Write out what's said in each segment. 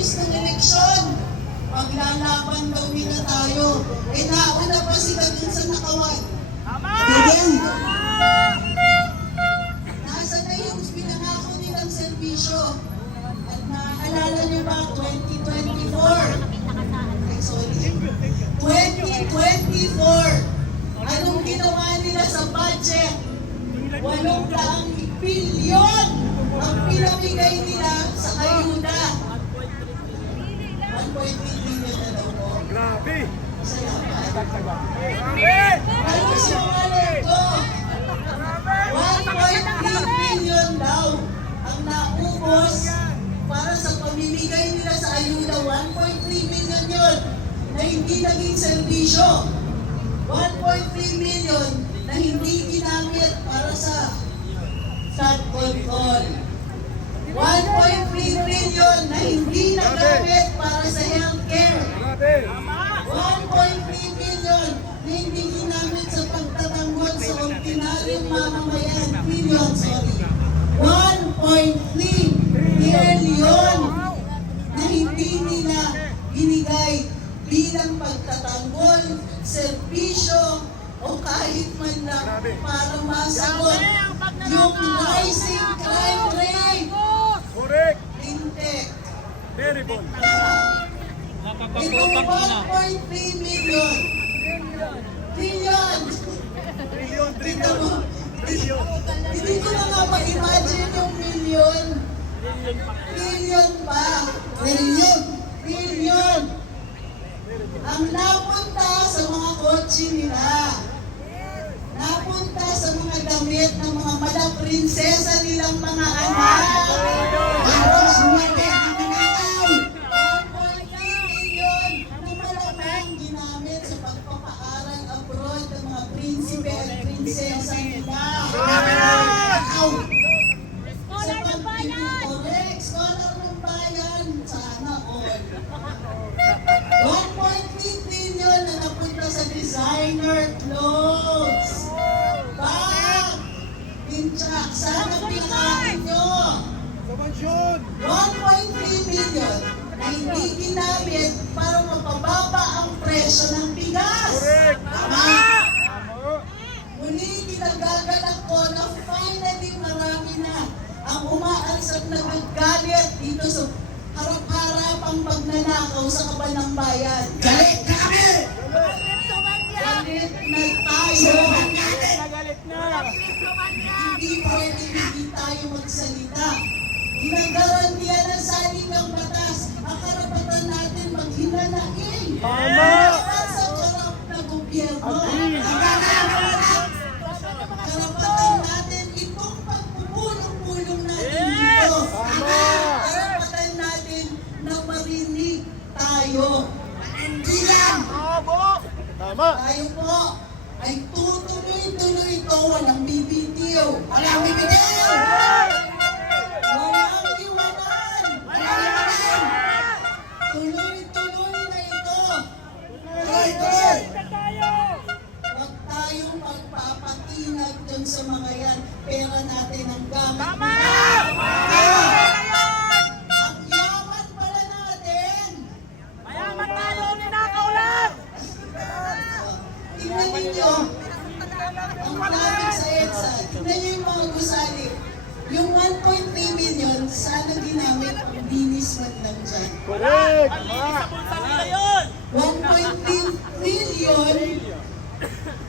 days ng eleksyon. Maglalaban daw nila tayo. Eh nauna pa sila dun sa nakawan. Again. Nasa na yung pinangako nilang serbisyo? At naaalala niyo ba 2024? Sorry. 2024. Anong ginawa nila sa budget? 800 bilyon ang pinamigay nila sa ayuda. 1.3 billion na daw po. Grabe! Salamat. Ano si mga ito? 1.3 billion daw ang naubos para sa pamimigay nila sa ayuda. 1.3 billion yun na hindi naging serbisyo. 1.3 million na hindi ginamit para sa flood control. 1.3 billion na hindi nagamit para sa healthcare. 1.3 billion na hindi ginamit sa pagtatanggol sa ordinaryong mamamayan. Billion, sorry. 1.3 billion na hindi nila binigay bilang pagtatanggol, serbisyo, o kahit man lang para masagot yung rising crime rate. Correct! Hindi. Terrible! Itong 1.3 million. Trillion. Tignan mo. Hindi ko na nga ma-imagine yung million. Trillion pa. Trillion. Ang napunta sa mga kotse nila. Napunta sa mga damit ng mga mala-prinsesa nilang mga anak. Tapos natin ang nanakaw. 1.3 million na malamang ginamit sa pagpapaaral abroad ng mga prinsipe at prinsesa nila. Scholar ng bayan! Correct! Scholar ng bayan! Sana all. 1.3 billion na napunta sa designer clothes. Bag! Pinchak! Sana pinakain nyo! 1.3 billion na hindi ginamit para mapababa ang presyo ng bigas. Tama! Muli kinagagalak ko na finally marami na ang umaalsat na maggalit dito sa harap-harapang pagnanakaw sa kaban ng bayan. Galit na kami! Galit na tayo! Galit na! Hindi pwede hindi tayo magsalita. Ginagarantiyan ng saling ng batas ang karapatan natin maghinanain. Tama! Sa karap na gobyerno. Karapatan natin itong pagpupulong-pulong natin dito. Karapatan natin na marinig tayo. Hindi lang! Tama! Tayo po ay tutuloy-tuloy ito. Walang bibitiw. Walang bibitiw! Walang iwanan! Walang iwanan! Tuloy-tuloy na ito. Tuloy-tuloy! Huwag tayong magpapatinag dun sa mga yan. Pera natin ang gamit. Tama! Ang yaman pala natin! Mayaman tayo, ninakaw lang! Tingnan ninyo, ang traffic sa EDSA, tingnan nyo yung mga gusali. Yung 1.3 million, sana ginamit ang linis man lang dyan. Correct! 1.3 trillion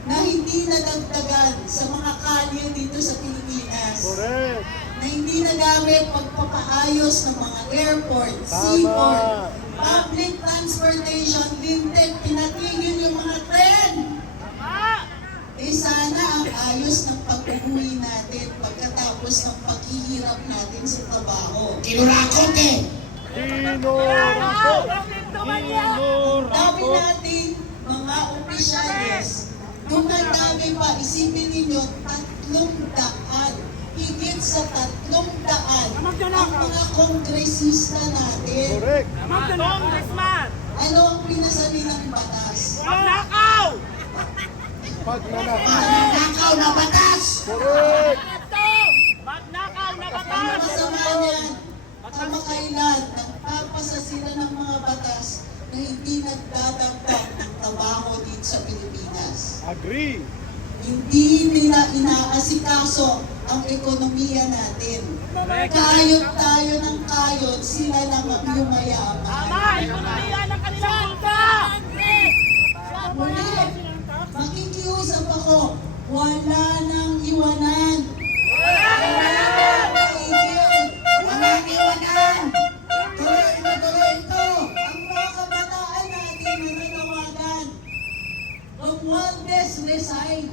na hindi nadagdagan sa mga kalye dito sa Pilipinas. Correct! Na hindi nagamit pagpapaayos ng mga airport, seaport, public transportation, linted, pinatigil yung mga tren. Eh sana ang ayos ng pag-uwi natin pagkatapos ng paghihirap natin sa trabaho. Kinurakot eh! Kinurakot! Dami Kinurakot! natin mga opisyales. Yung dami pa, isipin ninyo, 300. Higit sa 300 ang mga kongresista natin. Correct! Congressman! Ano ang pinasali ng batas? Magnakaw! Magnakaw na batas! Correct! Magnakaw na Ang batas! masama niyan, kamakailan, nagpapasa sila Agree. Hindi nila inaasikaso ang ekonomiya natin. Kayod tayo ng kayod, sila lang ang yumayaman. Tama! Ekonomiya ng kanilang bulsa! Muli, makikiusap ako, wala nang iwanan. Kaibigan, walang iwanan. Tuloy na tuloy ito. Ang mga kabataan natin na nanawagan. Kung one death resign.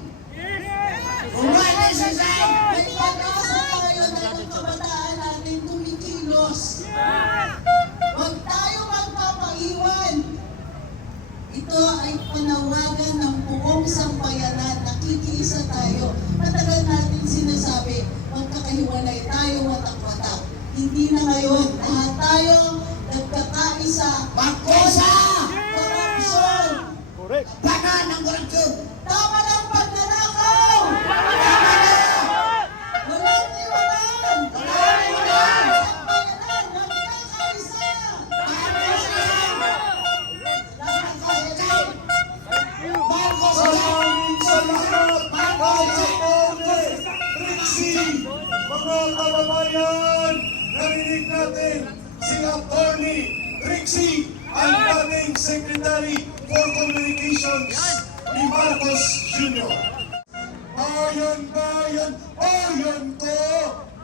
Kung one death resign. May pag-asa tayo na itong kabataan natin tumikilos. Huwag tayo magpapaiwan. Ito ay panawagan ng buong sambayanan. Nakikiisa tayo. Matagal natin sinasabi, magkakahiwalay tayo watak-watak. Hindi na ngayon. Lahat tayo nagkakaisa. Pagkosa! Korupsyon! Correct. Banan ng korupsyon! Tama ng pagnanakaw! Tama na! Walang iwanan! Walang iwanan! Sambayanan! Nagkakaisa! Maraming salamat, Atty. Trixie! Mga kababayan, narinig natin si Atty. Trixie, ang dating Secretary for Communications ni Marcos Jr. Bayan, bayan, bayan ko!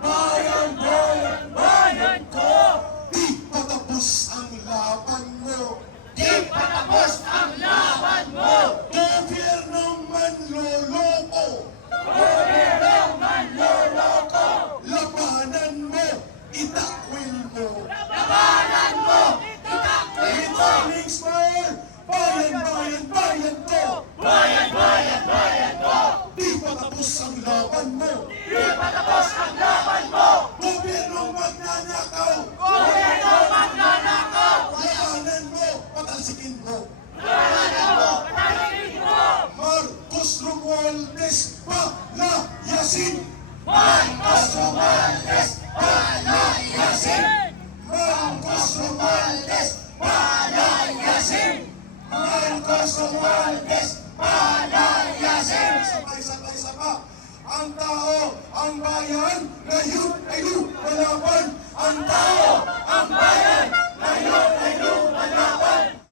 Bayan, bayan, bayan ko! Di patapos ang laban mo! Di patapos ang laban mo! Gobyernong manloloko! Gobyernong manloloko! Labanan mo! Itakwil mo! Labanan mo! Itakwil mo! It's fire! Bayan, bayan, bayan ko! Bayan, bayan, bayan ko! Di patapos ang laban mo! Di patapos ang laban mo! Gobyernong magnanakaw! Gobyernong magnanakaw! Labanan mo! Patalsikin mo! Labanan mo! Patalsikin mo! Marcos Romualdez palayasin! Marcos Romualdez palayasin! Marcos Romualdez palayasin! Marcos Romualdez palayasin! Sabay-sabay-saba! Ang tao, ang bayan, ngayon ay lumalaban! Ang tao, ang bayan, ngayon